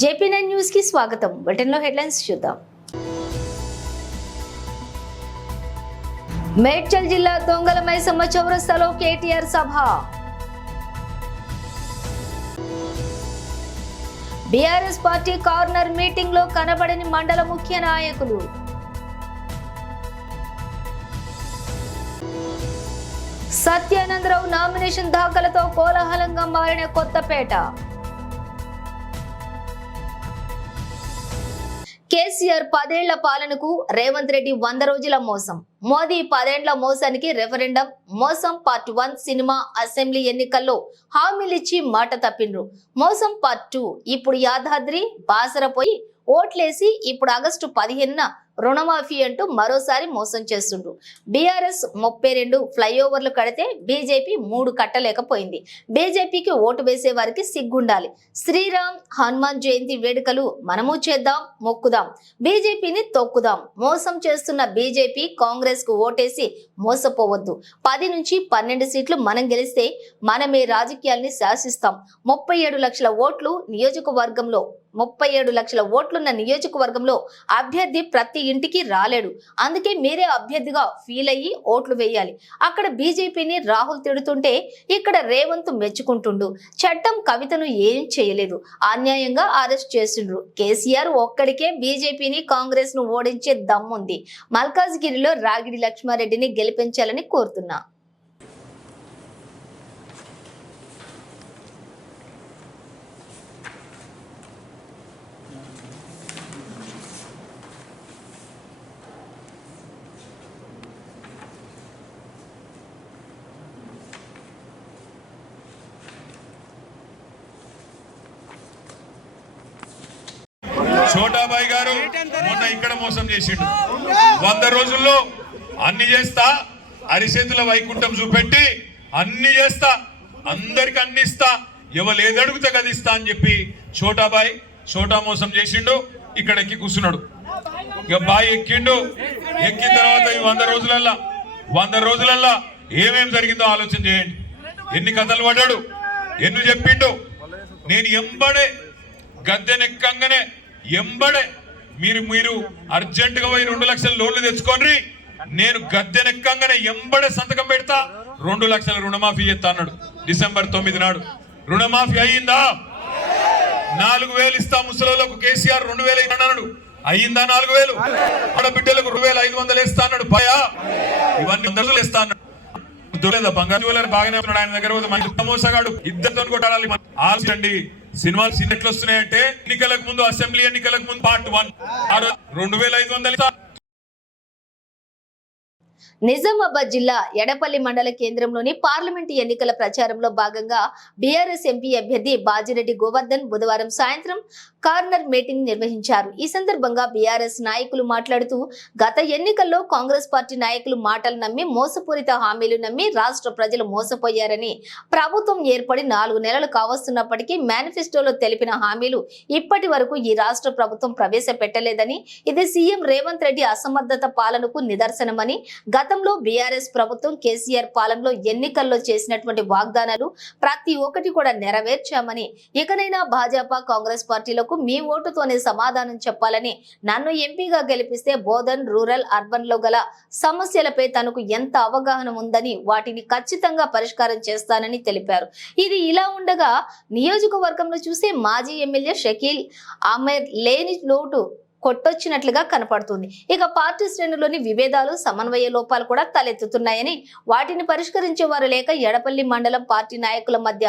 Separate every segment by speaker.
Speaker 1: JP nine న్యూస్కి స్వాగతం. బులెటిన్లో హెడ్లైన్స్ చూద్దాం. మేడ్చల్ జిల్లా దొంగల మైసమ్మ చౌరస్తాలో కేటీఆర్ సభ. బీఆర్ఎస్ పార్టీ కార్నర్ మీటింగ్లో కనబడని మండల ముఖ్య నాయకులు. సత్యానందరావు నామినేషన్ దాఖలతో కోలాహలంగా మారిన కొత్తపేట. కేసీఆర్ పదేళ్ళ పాలనకు రేవంత్ రెడ్డి వంద రోజుల మోసం. మోదీ పదేండ్ల మోసానికి రెఫరెండం మోసం పార్ట్ వన్ సినిమా అసెంబ్లీ ఎన్నికల్లో హామీలిచ్చి మాట తప్పిండ్రు. మోసం పార్ట్ టూ ఇప్పుడు యాదాద్రి బాసరపోయి ఓట్లేసి ఇప్పుడు ఆగస్టు పదిహేనున రుణమాఫీ అంటూ మరోసారి మోసం చేస్తుండ్రు. బీఆర్ఎస్ ముప్పై రెండు ఫ్లైఓవర్లు కడితే బీజేపీ మూడు కట్టలేకపోయింది. బీజేపీకి ఓటు వేసే వారికి సిగ్గుండాలి. శ్రీరామ్ హనుమాన్ జయంతి వేడుకలు మనము చేద్దాం మొక్కుదాం. బీజేపీని తొక్కుదాం. మోసం చేస్తున్న బీజేపీ కాంగ్రెస్కు ఓటేసి మోసపోవద్దు. పది నుంచి పన్నెండు సీట్లు మనం గెలిస్తే మనమే రాజకీయాల్ని శాసిస్తాం. ముప్పై ఏడు లక్షల ఓట్లు నియోజకవర్గంలో ముప్పై ఏడు లక్షల ఓట్లున్న నియోజకవర్గంలో అభ్యర్థి ప్రతి ఇంటికి రాలేడు. అందుకే మీరే అభ్యర్థిగా ఫీల్ అయ్యి ఓట్లు వేయాలి. అక్కడ బీజేపీని రాహుల్ తిడుతుంటే ఇక్కడ రేవంత్ మెచ్చుకుంటుండు. చట్టం కవితను ఏం చేయలేదు. అన్యాయంగా అరెస్ట్ చేసిండ్రు. కేసీఆర్ ఒక్కడికే బీజేపీని కాంగ్రెస్ను ఓడించే దమ్ముంది. మల్కాజ్గిరిలో రాగిడి లక్ష్మారెడ్డిని గెలిపించాలని కోరుతున్నా.
Speaker 2: చోటాబాయి గారు మొన్న ఇక్కడ మోసం చేసిండు. వంద రోజుల్లో అన్ని చేస్తా అరిసేతుల వైకుంఠం చూపెట్టి అన్ని చేస్తా అందరికి అన్ని ఇస్తా ఎవరు ఏది అడుగుతా కదా ఇస్తా అని చెప్పి చోటాబాయి చోటా మోసం చేసిండు ఇక్కడ ఎక్కి కూర్చున్నాడు. ఇక బాయ్ ఎక్కిండు ఎక్కిన తర్వాత ఈ వంద రోజులల్లా వంద రోజులల్లా ఏమేం జరిగిందో ఆలోచన చేయండి. ఎన్ని కథలు పడ్డాడు ఎన్ని చెప్పిండు నేను ఎంబడే గద్దెనెక్కంగానే ఎంబడే మీరు మీరు అర్జెంట్గా పోయి రెండు లక్షల లోన్లు తెచ్చుకోండి. నేను గద్దెనెక్కంగానే ఎంబడే సంతకం పెడతా. రెండు లక్షల రుణమాఫీ చేస్తా అన్నాడు. డిసెంబర్ తొమ్మిది నాడు. రుణమాఫీ అయ్యిందా నాలుగు వేలు ఇస్తా ముసలోళ్ళకు కేసీఆర్ రెండు వేలు అన్నాడు. అయ్యిందా నాలుగు వేలు? ఆడబిడ్డలకు రెండు వేల ఐదు వందలు ఇస్తా అన్నాడు. భయా ఇవన్నీ వందలు ఇస్తా అన్నాడు. దొరలేదా? బంగారు బాగానే ఉన్నాడు ఆయన దగ్గర మోసగాడు. ఇద్దరితో కొట్టాలి. ఆలోచండి సినిమాలు సినిమా ఎట్లా వస్తున్నాయంటే ఎన్నికలకు ముందు అసెంబ్లీ ఎన్నికలకు ముందు పార్ట్ వన్ రెండు వేల ఐదు వందలు
Speaker 1: నిజామాబాద్ జిల్లా ఎడపల్లి మండల కేంద్రంలోని పార్లమెంటు ఎన్నికల ప్రచారంలో భాగంగా బీఆర్ఎస్ ఎంపీ అభ్యర్థి బాజిరెడ్డి గోవర్ధన్ బుధవారం సాయంత్రం కార్నర్ మీటింగ్ నిర్వహించారు. ఈ సందర్భంగా బీఆర్ఎస్ నాయకులు మాట్లాడుతూ గత ఎన్నికల్లో కాంగ్రెస్ పార్టీ నాయకులు మాటలు నమ్మి మోసపూరిత హామీలు నమ్మి రాష్ట్ర ప్రజలు మోసపోయారని ప్రభుత్వం ఏర్పడి నాలుగు నెలలు కావస్తున్నప్పటికీ మేనిఫెస్టోలో తెలిపిన హామీలు ఇప్పటి వరకు ఈ రాష్ట్ర ప్రభుత్వం ప్రవేశపెట్టలేదని ఇది సీఎం రేవంత్ రెడ్డి అసమర్థత పాలనకు నిదర్శనమని గతంలో బీఆర్ఎస్ ప్రభుత్వం కేసీఆర్ పాలనలో ఎన్నికల్లో చేసినటువంటి వాగ్దానాలు ప్రతి ఒక్కటి కూడా నెరవేర్చామని ఇకనైనా భాజపా కాంగ్రెస్ పార్టీలకు మీ ఓటుతోనే సమాధానం చెప్పాలని నన్ను ఎంపీగా గెలిపిస్తే బోధన్ రూరల్ అర్బన్లో గల సమస్యలపై తనకు ఎంత అవగాహన ఉందని వాటిని ఖచ్చితంగా పరిష్కారం చేస్తానని తెలిపారు. ఇది ఇలా ఉండగా నియోజకవర్గంలో చూసే మాజీ ఎమ్మెల్యే షకీల్ అమీర్ లేని లోటు కొట్టొచ్చినట్లుగా కనపడుతుంది. ఇక పార్టీ శ్రేణులోని విభేదాలు సమన్వయ లోపాలు కూడా తలెత్తుతున్నాయని వాటిని పరిష్కరించే వారు లేక ఎడపల్లి మండలం పార్టీ నాయకుల మధ్య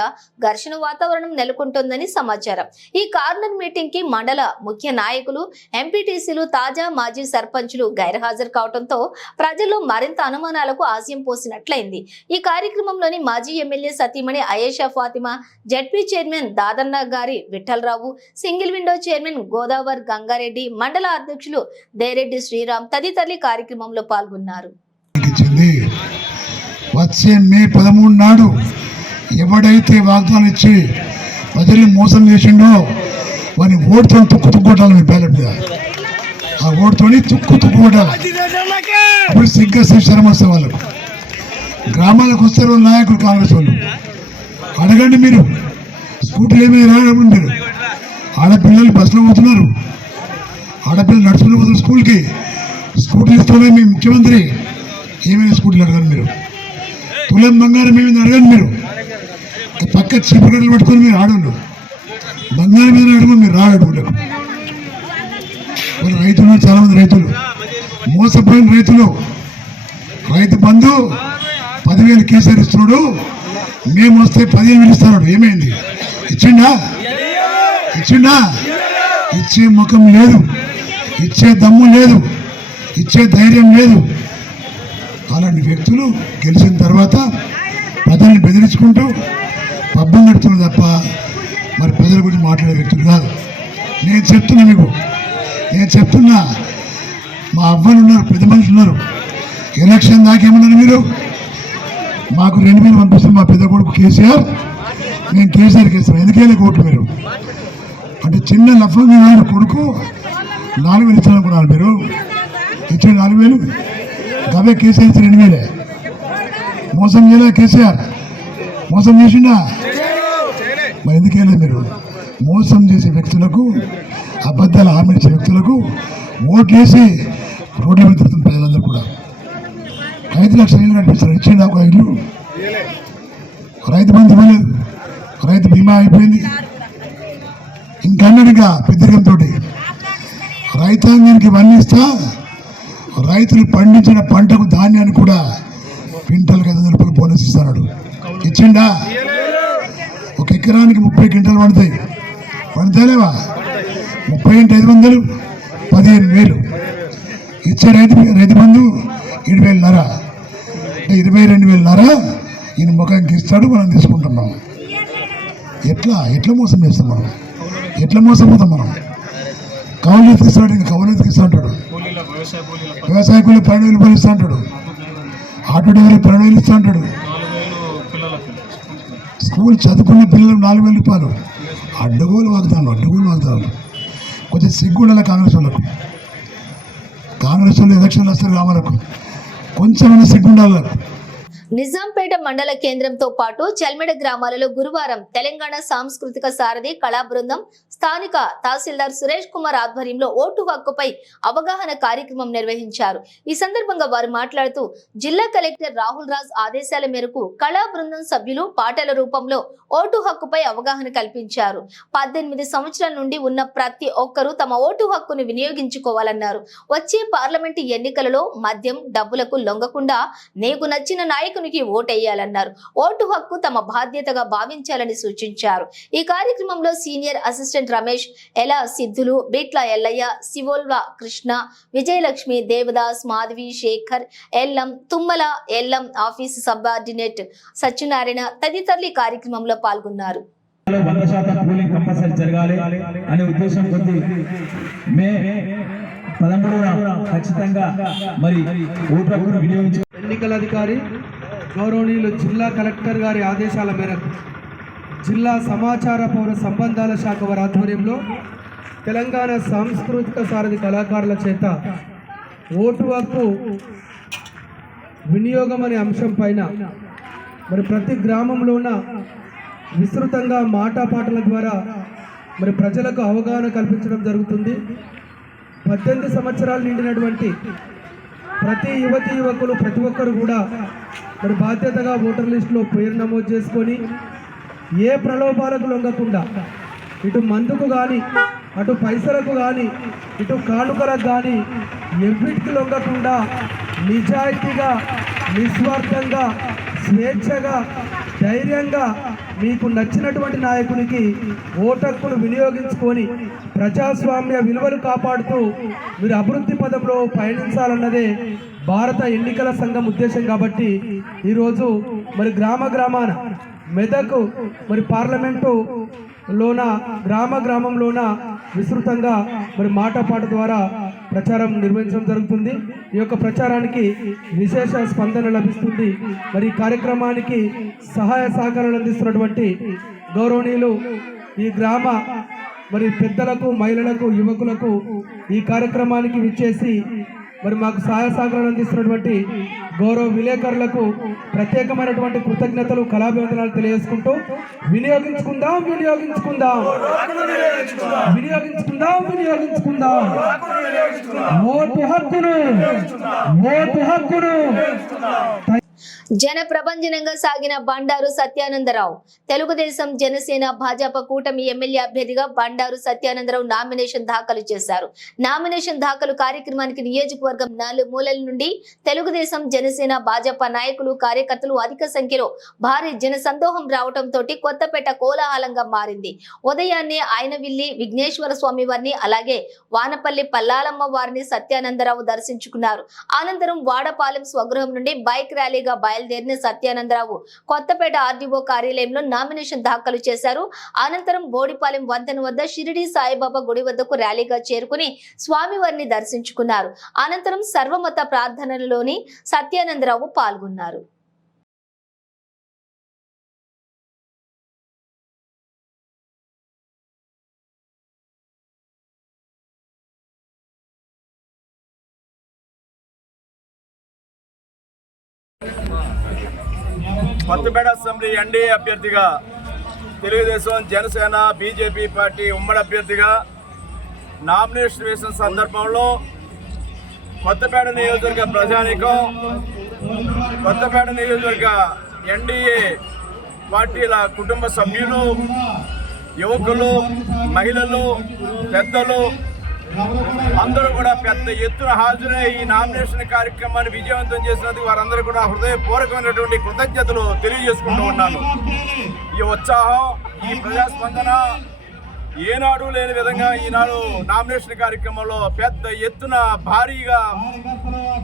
Speaker 1: ఘర్షణ వాతావరణం నెలకొంటోందని సమాచారం. ఈ కార్నర్ మీటింగ్కి మండల ముఖ్య నాయకులు ఎంపీటీసీలు తాజా మాజీ సర్పంచులు గైర్హాజరు కావడంతో ప్రజల్లో మరింత అనుమానాలకు ఆశయం పోసినట్లయింది. ఈ కార్యక్రమంలోని మాజీ ఎమ్మెల్యే సతీమణి అయేషా ఫాతిమా జడ్పీ చైర్మన్ దాదన్న గారి Vithalrao single window chairman Godavari Gangareddy మండల అధ్యక్షులు దేరెడ్డి శ్రీరామ్ తదితరులు కార్యక్రమంలో పాల్గొన్నారు.
Speaker 3: వచ్చే మే పదమూడు నాడు ఎవడైతే వాగ్దానం ఇచ్చి ప్రజల్ని మోసం చేసిండో వాని ఓటుతో తుక్కు తుక్కోటాలి మీ బ్యాలెట్ మీద. ఆ ఓటుతోని తుక్కు తుక్కు కొట్టాలి సిగ్గా శర్మ వస్తే వాళ్ళకు గ్రామాలకు వస్తారు నాయకులు కాంగ్రెస్ వాళ్ళు. అడగండి మీరు స్కూటర్ ఏమీ రానప్పుడు మీరు ఆడపిల్లలు బస్సులో పోతున్నారు. ఆడపిల్లలు నడుచుకునే పోతున్నారు స్కూల్కి స్కూటీ ఇస్తామే మీ ముఖ్యమంత్రి. ఏమైనా స్కూటీలు అడగండి మీరు. తులం బంగారం ఏమైంది అడగండి మీరు. పక్క చిప్పగడ్డలు పట్టుకొని మీరు ఆడవాళ్ళు బంగారం మీద అడగండి మీరు రాడటంలకు మరి రైతులు చాలామంది రైతులు. మోసపోయిన రైతులు. రైతు బంధు పదివేలు కేసీఆర్ ఇస్తున్నాడు. మేము వస్తే పదిహేను వేలు ఇస్తున్నాడు ఏమైంది? ఇచ్చిండా? ఇచ్చిండా? ఇచ్చే ముఖం లేదు. ఇచ్చే దమ్ము లేదు. ఇచ్చే ధైర్యం లేదు. అలాంటి వ్యక్తులు గెలిచిన తర్వాత ప్రజల్ని బెదిరించుకుంటూ పబ్బం గడుతున్నారు తప్ప మరి ప్రజల గురించి మాట్లాడే వ్యక్తులు కాదు. నేను చెప్తున్నా మీకు. నేను చెప్తున్నా మా అవ్వలు ఉన్నారు పెద్ద మనుషులు ఉన్నారు. ఎలక్షన్ దాకేమన్నారు మీరు? మాకు రెండు వేలు పంపిస్తుంది మా పెద్ద కొడుకు కేసీఆర్ నేను కేసీఆర్ కేసీఆర్ ఎందుకే కోట్లు మీరు అంటే చిన్న లఫంగా గారు కొడుకు నాలుగు వేలు ఇచ్చారు అనుకున్నారు మీరు. ఇచ్చే నాలుగు వేలు. గవే కేసీఆర్ ఇచ్చి రెండు వేలే. మోసం చేయలే కేసీఆర్. మోసం చేసిండా? మరి ఎందుకేలే మీరు? మోసం చేసే వ్యక్తులకు అబద్ధాలు హామీ ఇచ్చే వ్యక్తులకు ఓట్లేసి రోడ్డు మీద తిరుగుతున్న ప్రజలందరూ కూడా. ఐదు లక్షల ఇల్లు కనిపిస్తారు ఇచ్చింది ఒక ఇల్లు రైతు బంధు ఇవ్వలేదు. రైతు బీమా అయిపోయింది. ఇంకా ఇంకన్నడిగా పెద్దరికంతో రైతాంగానికి ఇవన్నీ రైతులు పండించిన పంటకు ధాన్యాన్ని కూడా క్వింటల్కి ఐదు వందల రూపాయలు బోనస్ ఇస్తాడు. ఇచ్చిండా? ఒక ఎకరానికి ముప్పై క్వింటాలు పడతాయి. పడతాలేవా ముప్పై ఇంటి ఐదు వందలు పదిహేను వేలు. ఇచ్చే రైతు రైతు బంధు ఏడు వేలున్నర అంటే ఇరవై రెండు వేలున్నర ఈయన ముఖానికి ఇస్తాడు మనం తీసుకుంటున్నాం ఎట్లా? ఎట్లా మోసం చేస్తాం మనం? ఎట్లా మోసపోతాం మనం? కౌలు ఎత్తిస్తాడు ఇంకా కౌలు ఎత్తిస్తా అంటాడు. వ్యవసాయ కూలి పన్నెండు వేలు ఇస్తా అంటాడు. ఆటో డ్రైవర్ పన్నెండు వేలు ఇస్తా అంటాడు. స్కూల్ చదువుకున్న పిల్లలకు నాలుగు వేల రూపాయలు అడ్డగోలు వాగుతాను అడ్డగోలు వాగుతాను కొంచెం సిగ్గుండాలి కాంగ్రెస్ వాళ్ళకు. కాంగ్రెస్ వాళ్ళు ఎలక్షన్లు వస్తారు కావాలకు కొంచెం సిగ్గుండాలి.
Speaker 1: నిజాంపేట మండల కేంద్రంతో పాటు చల్మెడ గ్రామాలలో గురువారం తెలంగాణ సాంస్కృతిక సారథి కళా బృందం స్థానిక తహసీల్దార్ సురేష్ కుమార్ ఆధ్వర్యంలో ఓటు హక్కుపై అవగాహన కార్యక్రమం నిర్వహించారు. ఈ సందర్భంగా వారు మాట్లాడుతూ జిల్లా కలెక్టర్ రాహుల్ రాజ్ ఆదేశాల మేరకు కళా బృందం సభ్యులు పాటల రూపంలో ఓటు హక్కుపై అవగాహన కల్పించారు. పద్దెనిమిది సంవత్సరాల నుండి ఉన్న ప్రతి ఒక్కరూ తమ ఓటు హక్కును వినియోగించుకోవాలన్నారు. వచ్చే పార్లమెంటు ఎన్నికలలో మద్యం డబ్బులకు లొంగకుండా నీకు నచ్చిన నాయకునికి ఓటేయాలన్నారు. ఓటు హక్కు తమ బాధ్యతగా భావించాలని సూచించారు. ఈ కార్యక్రమంలో సీనియర్ అసిస్టెంట్ రమేష్ ఎలా సిద్ధులు బిట్ల ఎల్లయ్య శివోల్వ కృష్ణ విజయలక్ష్మి దేవదాస్ మాధవి శేఖర్ ఎల్లం తుమ్మల ఎల్లం ఆఫీసు సబార్డినేట్ సత్యనారాయణ తదితరులు కార్యక్రమంలో పాల్గొన్నారు.
Speaker 4: వంద శాతం పోలింగ్ కంపల్సరీ జరగాలి అనే ఉద్దేశం కొద్ది మే పదమూడున ఖచ్చితంగా మరి ఓటు హక్కును వినియోగించు
Speaker 5: ఎన్నికల అధికారి గౌరవనీయులు జిల్లా కలెక్టర్ గారి ఆదేశాల మేరకు జిల్లా సమాచార పౌర సంబంధాల శాఖ వారి ఆధ్వర్యంలో తెలంగాణ సాంస్కృతిక సారథి కళాకారుల చేత ఓటు హక్కు వినియోగం అనే అంశం పైన మరి ప్రతి గ్రామంలోన విస్తృతంగా మాటాపాటల ద్వారా మరి ప్రజలకు అవగాహన కల్పించడం జరుగుతుంది. పద్దెనిమిది సంవత్సరాలు నిండినటువంటి ప్రతి యువతి యువకులు ప్రతి ఒక్కరు కూడా మరి బాధ్యతగా ఓటర్ లిస్టులో పేరు నమోదు చేసుకొని ఏ ప్రలోభాలకు లొంగకుండా ఇటు మందుకు కానీ అటు పైసలకు కానీ ఇటు కానుకలకు కానీ ఎవ్విటికి లొంగకుండా నిజాయితీగా నిస్వార్థంగా స్వేచ్ఛగా ధైర్యంగా మీకు నచ్చినటువంటి నాయకునికి ఓటక్కును వినియోగించుకొని ప్రజాస్వామ్య విలువలు కాపాడుతూ మీరు అభివృద్ధి పదంలో పయనించాలన్నదే భారత ఎన్నికల సంఘం ఉద్దేశం కాబట్టి ఈరోజు మరి గ్రామ గ్రామాన మెదక్ మరి పార్లమెంటు లోన గ్రామ గ్రామంలోన విస్తృతంగా మరి మాటపాట ద్వారా ప్రచారం నిర్వహించడం జరుగుతుంది. ఈ యొక్క ప్రచారానికి విశేష స్పందన లభిస్తుంది. మరి కార్యక్రమానికి సహాయ సహకారాలు అందిస్తున్నటువంటి గౌరవనీయులు ఈ గ్రామ మరి పెద్దలకు మహిళలకు యువకులకు ఈ కార్యక్రమానికి విచ్చేసి మరి మాకు సహాయ సహకారాలు అందిస్తున్నటువంటి గౌరవ విలేకరులకు ప్రత్యేకమైనటువంటి కృతజ్ఞతలు కళాభివందనాలు తెలియజేసుకుంటూ వినియోగించుకుందాం వినియోగించుకుందాం. వినియోగించుకుందాం వినియోగించుకుందాం. ఓటు హక్కును ఓటు హక్కును.
Speaker 1: జన ప్రభంజనంగా సాగిన బండారు సత్యానందరావు. తెలుగుదేశం జనసేన భాజపా కూటమి ఎమ్మెల్యే అభ్యర్థిగా బండారు సత్యానందరావు నామినేషన్ దాఖలు చేశారు. నామినేషన్ దాఖలు కార్యక్రమానికి నియోజకవర్గం నాలుగు మూలల నుండి తెలుగుదేశం జనసేన భాజపా నాయకులు కార్యకర్తలు అధిక సంఖ్యలో భారీ జన సందోహం రావడంతో కొత్తపేట కోలాహలంగా మారింది. ఉదయాన్నే ఆయనవిల్లి విఘ్నేశ్వర స్వామి వారిని అలాగే వానపల్లి పల్లాలమ్మ వారిని సత్యానందరావు దర్శించుకున్నారు. అనంతరం వాడపాలెం స్వగృహం నుండి బైక్ ర్యాలీగా బయలుదేరిన సత్యానందరావు. కొత్తపేట ఆర్డీఓ కార్యాలయంలో నామినేషన్ దాఖలు చేశారు. అనంతరం బోడిపాలెం వంతెన వద్ద షిరిడి సాయిబాబా గుడి వద్దకు ర్యాలీగా చేరుకుని స్వామివారిని దర్శించుకున్నారు. అనంతరం సర్వమత ప్రార్థనలోని సత్యానందరావు పాల్గొన్నారు.
Speaker 6: కొత్తపేట అసెంబ్లీ ఎన్డీఏ అభ్యర్థిగా తెలుగుదేశం జనసేన బీజేపీ పార్టీ ఉమ్మడి అభ్యర్థిగా నామినేషన్ వేసిన సందర్భంలో కొత్తపేట నియోజకవర్గ ప్రజానీకం కొత్తపేట నియోజకవర్గ ఎన్డీఏ పార్టీల కుటుంబ సభ్యులు యువకులు మహిళలు పెద్దలు అందరూ కూడా పెద్ద ఎత్తున హాజరై ఈ నామినేషన్ కార్యక్రమాన్ని విజయవంతం చేసినందుకు వారందరూ కూడా హృదయపూర్వకమైనటువంటి కృతజ్ఞతలు తెలియజేసుకుంటూ ఉన్నాను. ఈ ఉత్సాహం ఈ ప్రజాస్పందన ఏనాడు లేని విధంగా ఈనాడు నామినేషన్ కార్యక్రమంలో పెద్ద ఎత్తున భారీగా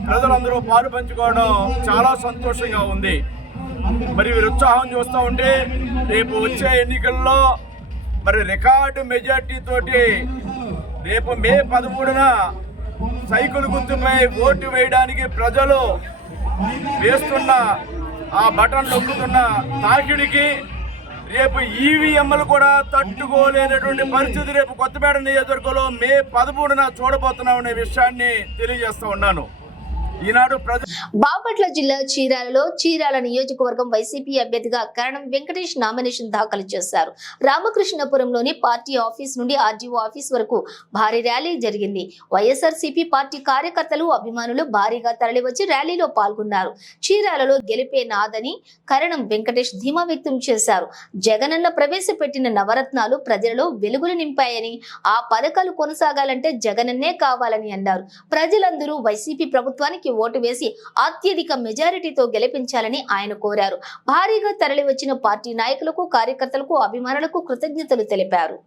Speaker 6: ప్రజలందరూ పాలు పంచుకోవడం చాలా సంతోషంగా ఉంది. మరి వీరి ఉత్సాహం చూస్తూ ఉంటే రేపు వచ్చే ఎన్నికల్లో మరి రికార్డు మెజార్టీ తోటి రేపు మే పదమూడున సైకిల్ గుర్తుపై ఓటు వేయడానికి ప్రజలు వేస్తున్న ఆ బటన్ నొక్కుతున్న తాకిడికి రేపు ఈవీఎంలు కూడా తట్టుకోలేనటువంటి పరిస్థితి రేపు కొత్తపేట నియోజకవర్గంలో మే పదమూడున చూడబోతున్నామనే విషయాన్ని తెలియజేస్తూ ఉన్నాను. ఈనాడు
Speaker 1: బాపట్ల జిల్లా చీరాలలో చీరాల నియోజకవర్గం వైసీపీ అభ్యర్థిగా కరణం వెంకటేష్ నామినేషన్ దాఖలు చేశారు. రామకృష్ణపురంలోని పార్టీ ఆఫీస్ నుండి ఆర్జీఓ ఆఫీస్ వరకు భారీ ర్యాలీ జరిగింది. వైఎస్ఆర్సీపీ పార్టీ కార్యకర్తలు అభిమానులు భారీగా తరలివచ్చి ర్యాలీలో పాల్గొన్నారు. చీరాలలో గెలిపే నాదని కరణం వెంకటేష్ ధీమా వ్యక్తం చేశారు. జగనన్న ప్రవేశపెట్టిన నవరత్నాలు ప్రజలలో వెలుగులు నింపాయని ఆ పథకాలు కొనసాగాలంటే జగనన్నే కావాలని అన్నారు. ప్రజలందరూ వైసీపీ ప్రభుత్వానికి ఓటు వేసి అత్యధిక మెజారిటీతో గెలిపించాలని ఆయన కోరారు. భారీగా తరలివచ్చిన పార్టీ నాయకులకు కార్యకర్తలకు అభిమానులకు కృతజ్ఞతలు తెలిపారు.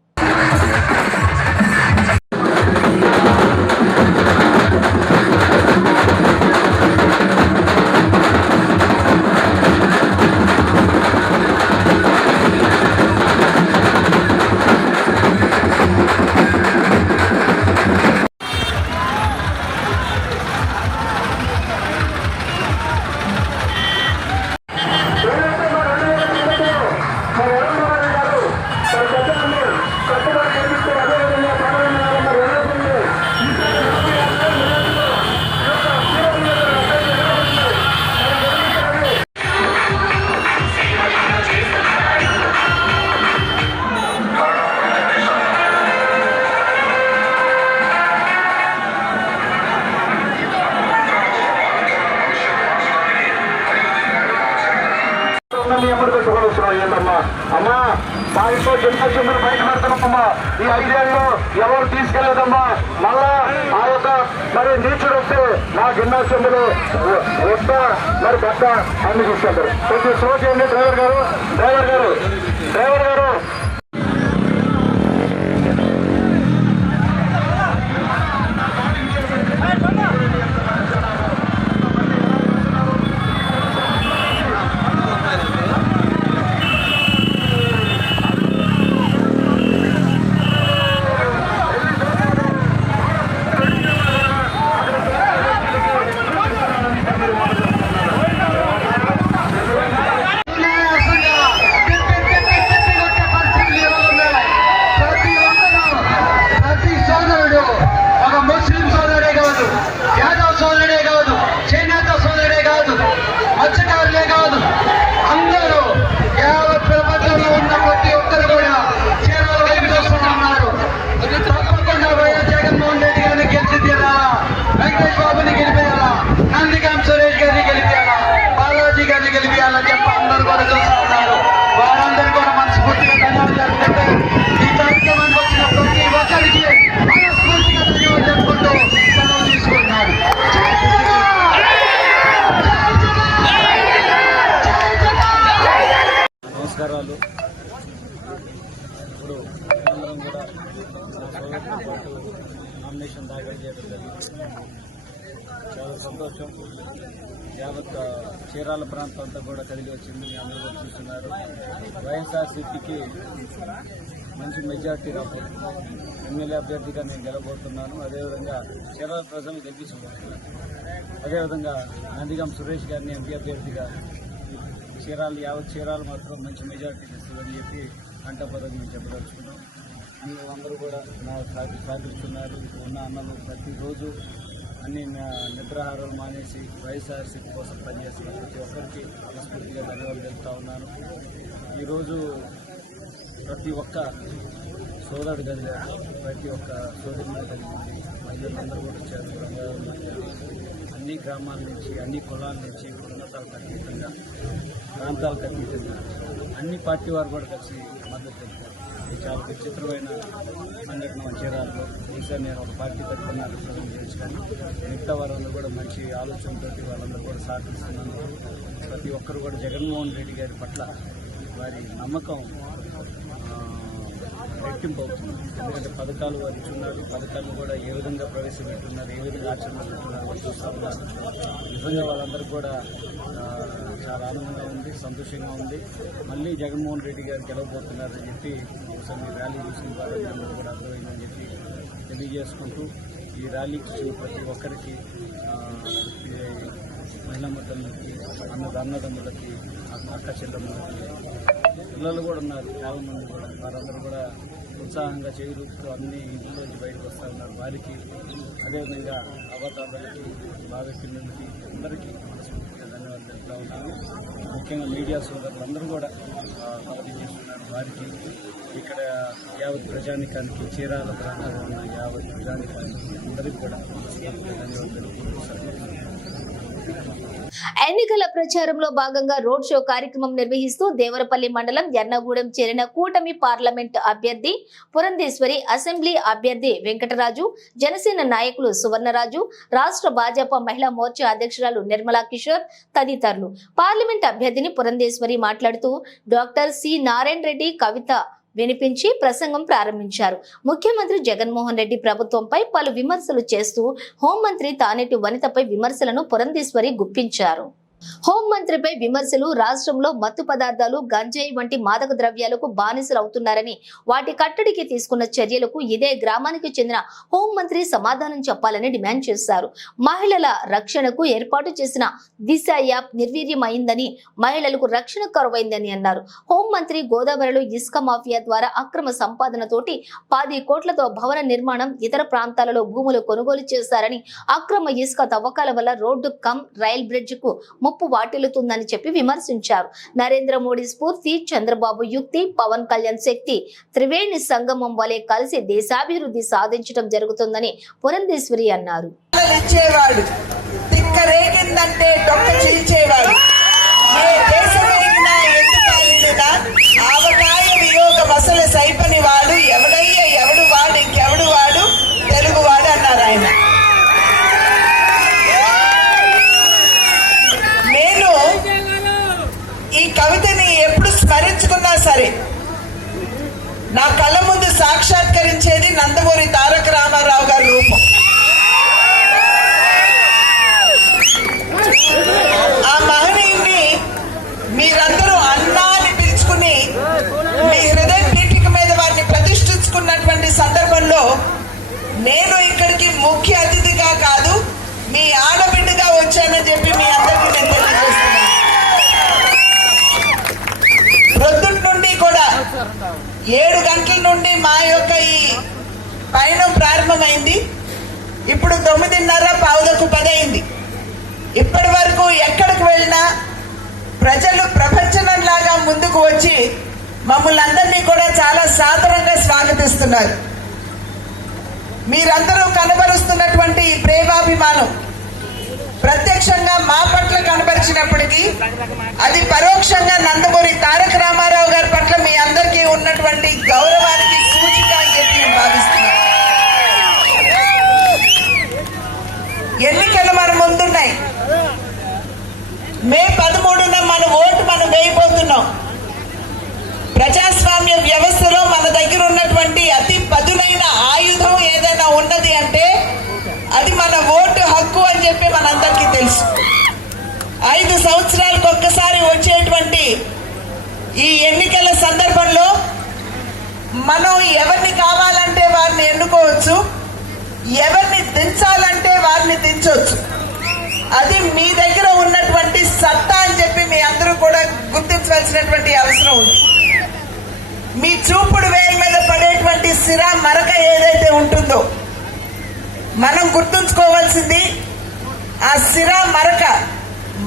Speaker 7: మరి అన్ని తీసుకెళ్తారు కొంచెం స్లో చేయండి డ్రైవర్ గారు డ్రైవర్ గారు డ్రైవర్ గారు.
Speaker 8: ఎమ్మెల్యే అభ్యర్థిగా నేను గెలబోతున్నాను అదేవిధంగా కేరళ ప్రజలు గెలిపించబోతున్నాను అదేవిధంగా నందిగం సురేష్ గారిని ఎంపీ అభ్యర్థిగా చీరాలు యావత్ చీరాలు మాత్రం మంచి మెజార్టీ తెస్తుందని చెప్పి కంటపదం మేము చెప్పదలుచుకున్నాం. అందరూ అందరూ కూడా నా సాగి సాగిస్తున్నారు ఉన్న అన్నలు ప్రతిరోజు అన్ని నా నిద్రాహారాలు మానేసి వైఎస్ఆర్సీపీ కోసం పనిచేస్తున్న ప్రతి ఒక్కరికి మనస్ఫూర్తిగా ధన్యవాదాలు తెలుపుతా ఉన్నాను. ఈరోజు ప్రతి ఒక్క సోదరుడు కలిగారు ప్రతి ఒక్క సోదరుడు కలిగింది మహిళలందరూ కూడా వచ్చారు అన్ని గ్రామాల నుంచి అన్ని కులాల నుంచి ఉన్నతాలకు అతీతంగా ప్రాంతాలకు అతీతంగా అన్ని పార్టీ వారు కూడా కలిసి మద్దతు తెలిపారు. ఇది చాలా విచిత్రమైన సంఘటన చీరాల్లో ఈసారి నేను ఒక పార్టీ తరఫున రిప్రజెంట్ చేయొచ్చు మిగతా వారందరూ కూడా మంచి ఆలోచనతో వాళ్ళందరూ కూడా సహకరిస్తున్నందుకు ప్రతి ఒక్కరు కూడా జగన్మోహన్ రెడ్డి గారి పట్ల వారి నమ్మకం రెట్టింపు అవుతుంది ఎందుకంటే పథకాలు వారు పథకాలను కూడా ఏ విధంగా ప్రవేశపెట్టున్నారు ఏ విధంగా ఆచరణ పెట్టున్నారు వాళ్ళు చూస్తూ ఉన్నారు. నిజంగా వాళ్ళందరూ కూడా చాలా ఆనందంగా ఉంది సంతోషంగా ఉంది. మళ్ళీ జగన్మోహన్ రెడ్డి గారు గెలవబోతున్నారని చెప్పి ఒకసారి మీ ర్యాలీ చూసిన వారు కూడా అర్థమైందని చెప్పి తెలియజేసుకుంటూ ఈ ర్యాలీకి ప్రతి ఒక్కరికి ఆ, ఈ మహిళా మద్దతులకి అన్న అన్నదమ్ములకి అక్క చెల్లెమ్మలకి పిల్లలు కూడా ఉన్నారు. చాలా మంది కూడా. వారందరూ కూడా ఉత్సాహంగా చేరుతూ అన్ని ఇంట్లోంచి బయటకు వస్తూ ఉన్నారు. వారికి అదేవిధంగా అవతారాలకి బాగా పిల్లలకి అందరికీ ధన్యవాదాలు తెలుపుతా ఉన్నాను. ముఖ్యంగా మీడియా సోదరులందరూ కూడా ఆ, చేస్తున్నారు. వారికి ఇక్కడ యావత్ ప్రజానికానికి చీరాల ప్రాంతంలో ఉన్న యావత్ ప్రజానికానికి అందరికీ కూడా మనస్ఫూర్తిగా ధన్యవాదాలు తెలుపుకుంటూ సెలవు
Speaker 1: ఎన్నికల ప్రచారంలో భాగంగా రోడ్ షో కార్యక్రమం నిర్వహిస్తూ దేవరపల్లి మండలం ఎర్నగూడెం చేరిన కూటమి పార్లమెంట్ అభ్యర్థి పురంధేశ్వరి అసెంబ్లీ అభ్యర్థి వెంకటరాజు జనసేన నాయకులు సువర్ణరాజు రాష్ట్ర భాజపా మహిళా మోర్చా అధ్యక్షురాలు నిర్మలా కిషోర్ తదితరులు. పార్లమెంట్ అభ్యర్థిని పురంధేశ్వరి మాట్లాడుతూ డాక్టర్ సి. నారాయణ రెడ్డి కవిత వినిపించి ప్రసంగం ప్రారంభించారు. ముఖ్యమంత్రి జగన్మోహన్ రెడ్డి ప్రభుత్వంపై పలు విమర్శలు చేస్తూ హోంమంత్రి తానేటి వనితపై విమర్శలను పురంధేశ్వరి గుప్పించారు. హోంమంత్రిపై విమర్శలు రాష్ట్రంలో మత్తు పదార్థాలు గంజాయి వంటి మాదక ద్రవ్యాలకు బానిసలు అవుతున్నారని వాటి కట్టడికి తీసుకున్న చర్యలకు ఇదే గ్రామానికి చెందిన హోంమంత్రి సమాధానం చెప్పాలని డిమాండ్ చేశారు. మహిళల రక్షణకు ఏర్పాటు చేసిన దిశ యాప్ నిర్వీర్యమైందని మహిళలకు రక్షణ కరువైందని అన్నారు. హోంమంత్రి గోదావరిలో ఇసుక మాఫియా ద్వారా అక్రమ సంపాదనతోటి పది కోట్లతో భవన నిర్మాణం ఇతర ప్రాంతాలలో భూములు కొనుగోలు చేశారని అక్రమ ఇసుక తవ్వకాల వల్ల రోడ్డు కమ్ రైల్ బ్రిడ్జ్కు ముప్పు వాటిల్లుతుందని చెప్పి విమర్శించారు. నరేంద్ర మోడీ స్ఫూర్తి చంద్రబాబు యుక్తి పవన్ కళ్యాణ్ శక్తి త్రివేణి సంగమం వలె కలిసి దేశాభివృద్ధి సాధించడం జరుగుతుందని పురంధేశ్వరి అన్నారు.
Speaker 9: సైపని వాళ్ళు రేగిందంటే డొక్క చీల్చేవాడు ఏ దేశమేగినా ఎటు కాలినా ఆవకాయ వియోగ మసల సైపని వాడు ఎవడయ్య ఎవడు వాడు ఇంకెవడు వాడు తెలుగు వాడు అన్నారు ఆయన నేను ఈ కవితని ఎప్పుడు స్మరించుకున్నా సరే నా కళ్ళ ముందు సాక్షాత్కరించేది నందమూరి తారక రామారావు గారు. ఏడు గంటల నుండి మా యొక్క ఈ పయనం ప్రారంభమైంది. ఇప్పుడు తొమ్మిదిన్నర పావులకు పదైంది ఇప్పటి వరకు ఎక్కడికి వెళ్ళినా ప్రజలు ప్రపంచంలాగా ముందుకు వచ్చి మమ్మల్ని అందరినీ కూడా చాలా సాదరంగా స్వాగతిస్తున్నారు. మీరందరూ కనబరుస్తున్నటువంటి ఈ ప్రేమాభిమానం ప్రత్యక్షంగా మా పట్ల కనబరిచినప్పటికీ అది పరోక్షంగా నందమూరి తారక ఈ ఎన్నికల సందర్భంలో మనం ఎవరిని కావాలంటే వారిని ఎన్నుకోవచ్చు? ఎవరిని దించాలంటే వారిని దించవచ్చు? అది మీ దగ్గర ఉన్నటువంటి సత్తా అని చెప్పి మీ అందరూ కూడా గుర్తించవలసినటువంటి అవసరం ఉంది. మీ చూపుడు వేల మీద పడేటువంటి సిర మరక ఏదైతే ఉంటుందో మనం గుర్తుంచుకోవాల్సింది ఆ సిర మరక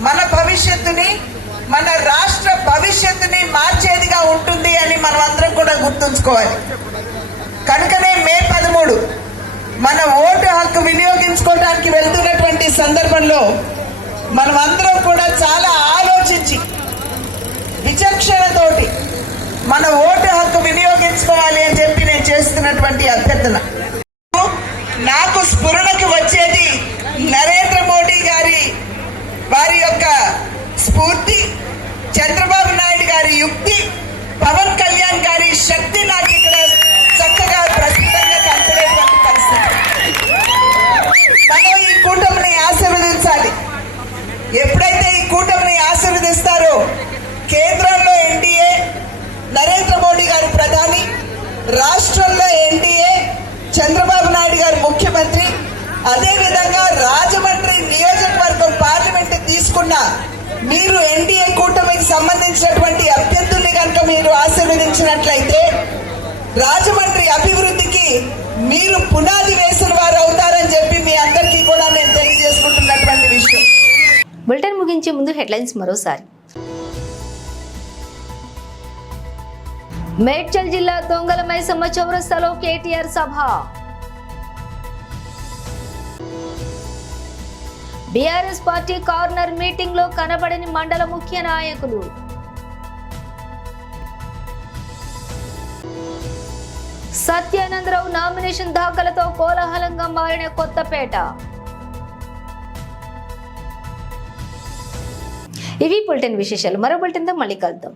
Speaker 9: మన భవిష్యత్తుని మన రాష్ట్ర భవిష్యత్తుని మార్చేదిగా ఉంటుంది అని మనం అందరం కూడా గుర్తుంచుకోవాలి. కనుకనే మే పదమూడు మన ఓటు హక్కు వినియోగించుకోవడానికి వెళ్తున్నటువంటి సందర్భంలో మనం అందరం కూడా చాలా ఆలోచించి విచక్షణతోటి మన ఓటు హక్కు వినియోగించుకోవాలి అని చెప్పి నేను చేస్తున్నటువంటి అభ్యర్థన. నాకు స్ఫురణకు వచ్చేది నరేంద్ర మోడీ గారి వారి యొక్క నరేంద్ర మోడీ గారు ప్రధాని రాష్ట్రంలో ఎన్డీఏ చంద్రబాబు నాయుడు గారు ముఖ్యమంత్రి అదేవిధంగా రాజమండ్రి నియోజకవర్గం పార్లమెంట్ తీసుకున్న మీరు ఎన్డీఏ కూటమికి సంబంధించినటువంటి అభ్యర్థుల్ని కనుక మీరు ఆశీర్వదించినట్లయితే రాజమండ్రి అభివృద్ధికి మీరు పునాది వేసిన వారు అవుతారని చెప్పి మీ అందరికీ కూడా నేను తెలియజేసుకుంటున్నటువంటి విషయం.
Speaker 1: బులెటిన్ ముగించే ముందు హెడ్లైన్స్ మరోసారి. మేడ్చల్ జిల్లా దొంగల మైసమ్మ చౌరస్తాలో కేటీఆర్ సభ. బీఆర్ఎస్ పార్టీ కార్నర్ మీటింగ్లో కనబడని మండల ముఖ్య నాయకులు. సత్యానందరావు నామినేషన్ దాఖలతో కోలాహలంగా మారిన కొత్తపేట. ఇవి బులెటిన్ విశేషాలు. మరో బులెటిన్తో మళ్ళీ కలుద్దాం.